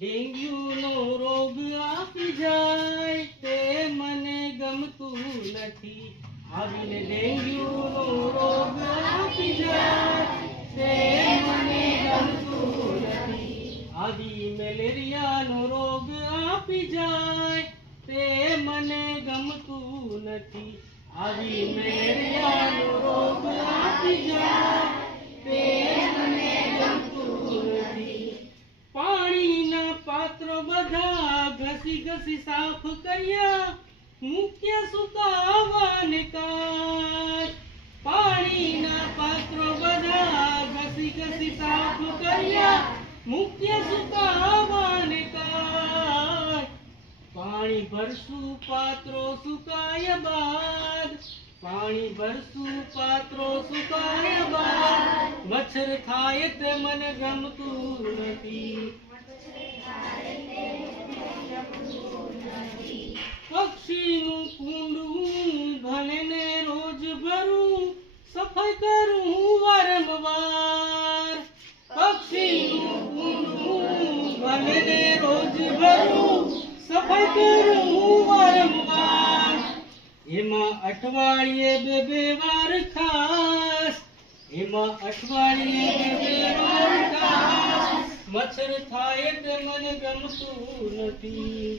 ડેન્ગ્યુનો રોગ આપી જાય તે મને ગમતું નથી. આવીને ડેન્ગ્યુનો રોગ આપી જાય તે મને ગમતું નથી. આવી મેલેરિયાનો રોગ આપી જાય તે મને ગમતું નથી. આવી મેલેરિયાનો રોગ આપી જાય તે મને ગમતું નથી. પાણીના પાત્રો બધા ઘસી ઘસી સાફ કર્યા, મૂક્યા સુકાવાને કાચ. પાણીના પાત્રો બધા ઘસી ઘસી સાફ કર્યા, મૂક્યા સુકાવાને કાચ. પાણી ભરશું પાત્રો સુકાયા બાદ, પાણી ભરશું પાત્રો સુકાયા બાદ, મચ્છર થાય તે મને ગમતું નથી. પક્ષીનું કુંડું ભલે ને રોજ ભરું, સફાઈ કરું વારંવાર. પક્ષીનું કુંડું ભલે ને રોજ ભરું, સફાઈ કરું વારંવાર. એમાં અઠવાડિયે બે વાર ખાસ, એમાં અઠવાડિયે બે વાર ખાસ. મચ્છર થાય તે મને ગમતું નથી.